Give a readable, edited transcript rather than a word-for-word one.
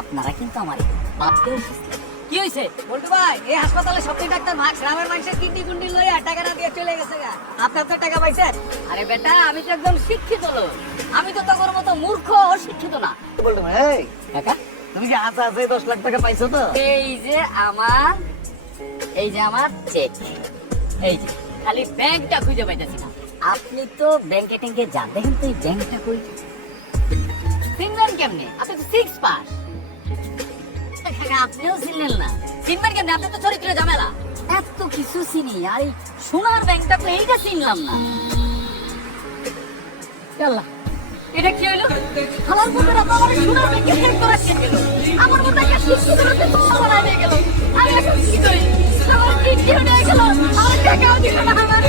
আপনারা কিন্তু আমার বাদতেও কি হয়েছে? বলটু ভাই, এই হাসপাতালে সবচেয়ে ডাক্তার গ্রামের মানুষের কিডনি কুন্ডি লইয়া টাকা না দিয়ে চলে গেছে গা। আপনার তো টাকা পাইছেন? আরে বেটা, আমি তো একদম শিক্ষিত লোক। আমি তো তোর মতো মূর্খ অশিক্ষিত না। বলটু ভাই, এই কাকা, তুমি কি আছে 10 লাখ টাকা পাইছো তো? এই যে আমার চেক, এই যে খালি ব্যাংকটা খুঁজে পাইতেছি না। আপনি তো ব্যাংকে ট্যাঙ্কে যান, দেখেন তো এই ব্যাংকটা কই? চিনবেন কেমনে? আপনি তো 6 পাস। আপনিও চিনলেন না? চিনবেন কেমনে? আপনি তো চরিত্র ঝামেলা। এত কিছু চিনি, আর এই সোনার ব্যাংকটা তো এইটা চিনলাম না। আল্লাহ, এটা কি হইলো? আমার মধ্যে আমার সোনার ব্যাংকে চেক করা শেষ গেল। আমার মধ্যে একটা শিক্ষিত লোকের কথা বলা হয়ে গেল। আমি এখন কি করি? আমার কিডনিও নিয়ে গেল, আমার টাকাও দিল না আমার।